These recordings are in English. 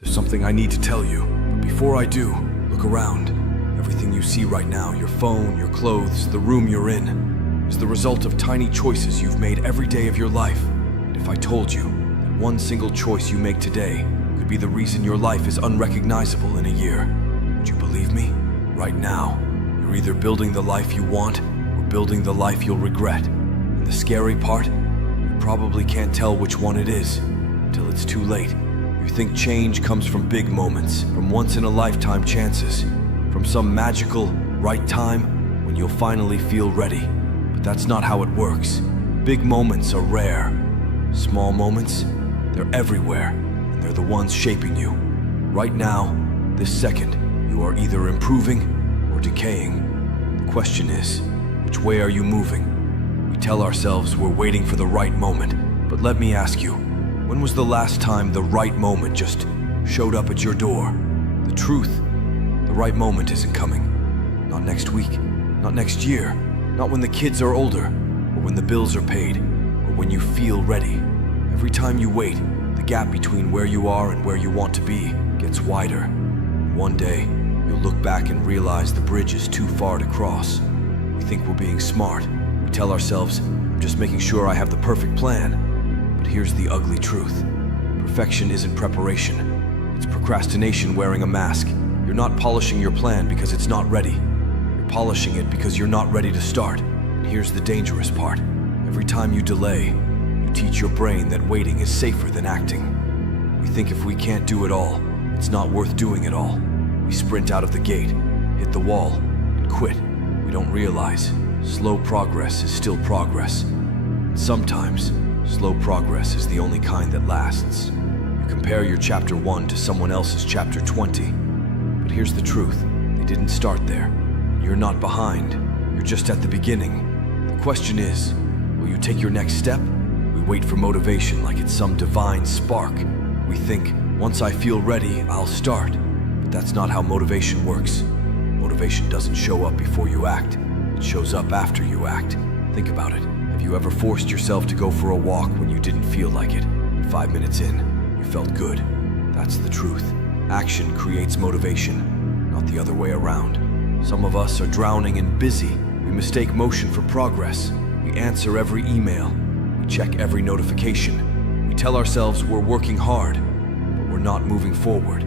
There's something I need to tell you, but before I do, look around. Everything you see right now, your phone, your clothes, the room you're in, is the result of tiny choices you've made every day of your life. And if I told you that one single choice you make today could be the reason your life is unrecognizable in a year, would you believe me? Right now, you're either building the life you want or building the life you'll regret. And the scary part, you probably can't tell which one it is until it's too late. You think change comes from big moments, from once-in-a-lifetime chances, from some magical right time when you'll finally feel ready. But that's not how it works. Big moments are rare. Small moments, they're everywhere, and they're the ones shaping you. Right now, this second, you are either improving or decaying. The question is, which way are you moving? We tell ourselves we're waiting for the right moment, but let me ask you, when was the last time the right moment just showed up at your door? The truth, the right moment isn't coming. Not next week, not next year, not when the kids are older, or when the bills are paid, or when you feel ready. Every time you wait, the gap between where you are and where you want to be gets wider. One day, you'll look back and realize the bridge is too far to cross. We think we're being smart. We tell ourselves, I'm just making sure I have the perfect plan. But here's the ugly truth. Perfection isn't preparation. It's procrastination wearing a mask. You're not polishing your plan because it's not ready. You're polishing it because you're not ready to start. And here's the dangerous part. Every time you delay, you teach your brain that waiting is safer than acting. We think if we can't do it all, it's not worth doing it all. We sprint out of the gate, hit the wall, and quit. We don't realize slow progress is still progress. Sometimes, slow progress is the only kind that lasts. You compare your chapter 1 to someone else's chapter 20. But here's the truth. They didn't start there. You're not behind. You're just at the beginning. The question is, will you take your next step? We wait for motivation like it's some divine spark. We think, once I feel ready, I'll start. But that's not how motivation works. Motivation doesn't show up before you act. It shows up after you act. Think about it. Have you ever forced yourself to go for a walk when you didn't feel like it? 5 minutes in, you felt good. That's the truth. Action creates motivation, not the other way around. Some of us are drowning in busy. We mistake motion for progress. We answer every email. We check every notification. We tell ourselves we're working hard, but we're not moving forward.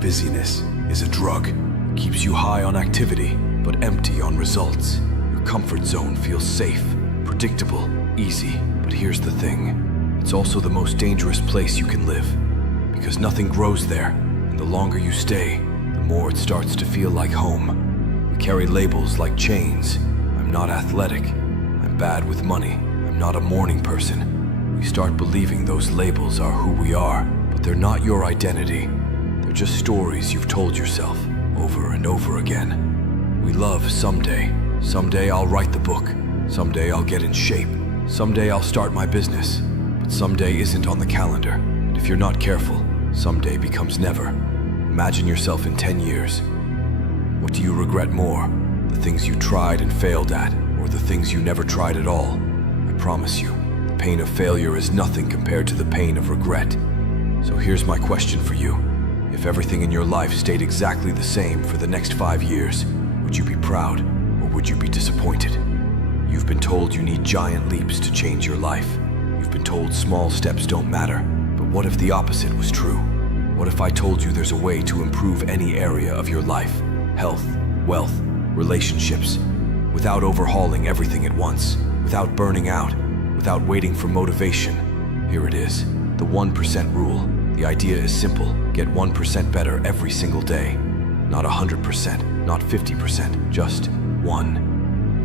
Busyness is a drug. It keeps you high on activity, but empty on results. Your comfort zone feels safe, predictable, easy. But here's the thing. It's also the most dangerous place you can live, because nothing grows there, and the longer you stay, the more it starts to feel like home. We carry labels like chains. I'm not athletic. I'm bad with money. I'm not a morning person. We start believing those labels are who we are, but they're not your identity. They're just stories you've told yourself over and over again. We love someday. Someday I'll write the book. Someday I'll get in shape. Someday I'll start my business. But someday isn't on the calendar. And if you're not careful, someday becomes never. Imagine yourself in 10 years. What do you regret more? The things you tried and failed at, or the things you never tried at all? I promise you, the pain of failure is nothing compared to the pain of regret. So here's my question for you. If everything in your life stayed exactly the same for the next 5 years, would you be proud or would you be disappointed? You've been told you need giant leaps to change your life. You've been told small steps don't matter. But what if the opposite was true? What if I told you there's a way to improve any area of your life? Health, wealth, relationships, without overhauling everything at once, without burning out, without waiting for motivation. Here it is, the 1% rule. The idea is simple. Get 1% better every single day. Not 100%, not 50%, just one.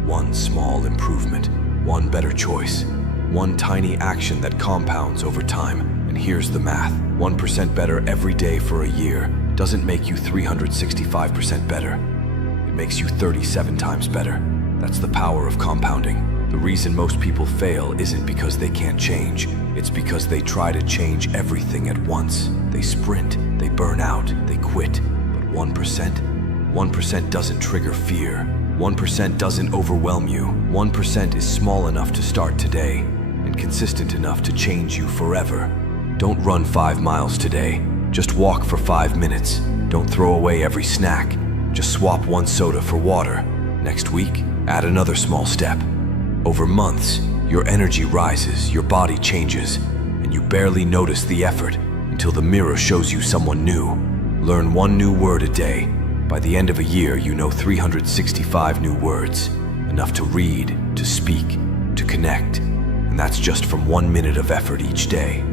One small improvement, one better choice, one tiny action that compounds over time. And here's the math. 1% better every day for a year doesn't make you 365% better. It makes you 37 times better. That's the power of compounding. The reason most people fail isn't because they can't change. It's because they try to change everything at once. They sprint, they burn out, they quit. But 1% doesn't trigger fear. 1% doesn't overwhelm you. 1% is small enough to start today and consistent enough to change you forever. Don't run 5 miles today. Just walk for 5 minutes. Don't throw away every snack. Just swap one soda for water. Next week, add another small step. Over months, your energy rises, your body changes, and you barely notice the effort until the mirror shows you someone new. Learn one new word a day. By the end of a year, you know 365 new words. Enough to read, to speak, to connect. And that's just from 1 minute of effort each day.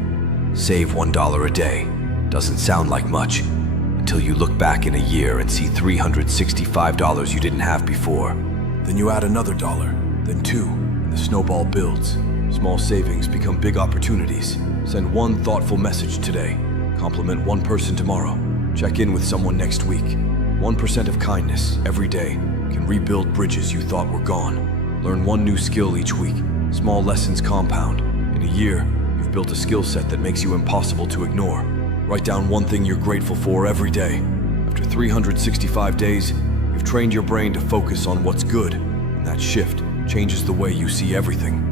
Save $1 a day. Doesn't sound like much until you look back in a year and see $365 you didn't have before. Then you add another dollar, then two, and the snowball builds. Small savings become big opportunities. Send one thoughtful message today. Compliment one person tomorrow. Check in with someone next week. 1% of kindness every day can rebuild bridges you thought were gone. Learn one new skill each week. Small lessons compound. In a year, you've built a skill set that makes you impossible to ignore. Write down one thing you're grateful for every day. After 365 days, you've trained your brain to focus on what's good, and that shift changes the way you see everything.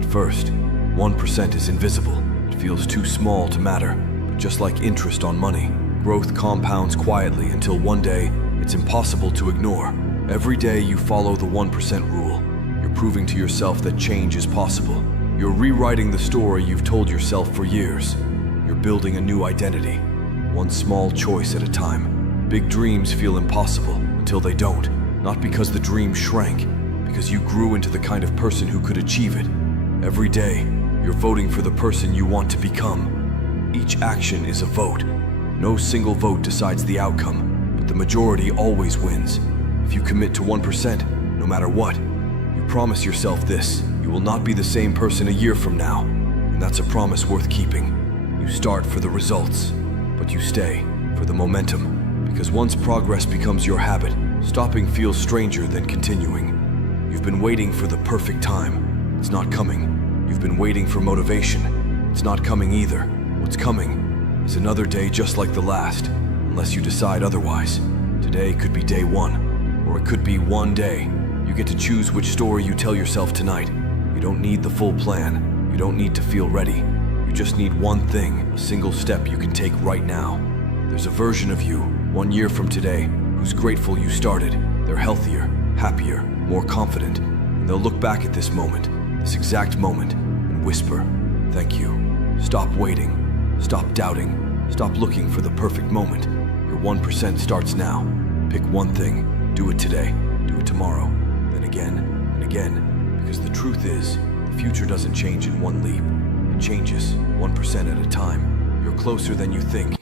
At first, 1% is invisible. It feels too small to matter, but just like interest on money, growth compounds quietly until one day it's impossible to ignore. Every day you follow the 1% rule. You're proving to yourself that change is possible. You're rewriting the story you've told yourself for years. You're building a new identity, one small choice at a time. Big dreams feel impossible until they don't, not because the dream shrank, because you grew into the kind of person who could achieve it. Every day, you're voting for the person you want to become. Each action is a vote. No single vote decides the outcome, but the majority always wins. If you commit to 1%, no matter what, you promise yourself this: you will not be the same person a year from now, and that's a promise worth keeping. You start for the results, but you stay for the momentum, because once progress becomes your habit, stopping feels stranger than continuing. You've been waiting for the perfect time. It's not coming. You've been waiting for motivation. It's not coming either. What's coming is another day just like the last, unless you decide otherwise. Today could be day one, or it could be one day. You get to choose which story you tell yourself tonight. You don't need the full plan. You don't need to feel ready. You just need one thing, a single step you can take right now. There's a version of you, 1 year from today, who's grateful you started. They're healthier, happier, more confident, and they'll look back at this moment, this exact moment, and whisper, "Thank you." Stop waiting. Stop doubting. Stop looking for the perfect moment. Your 1% starts now. Pick one thing. Do it today. Do it tomorrow. Then again and again. Because the truth is, the future doesn't change in one leap. It changes 1% at a time. You're closer than you think.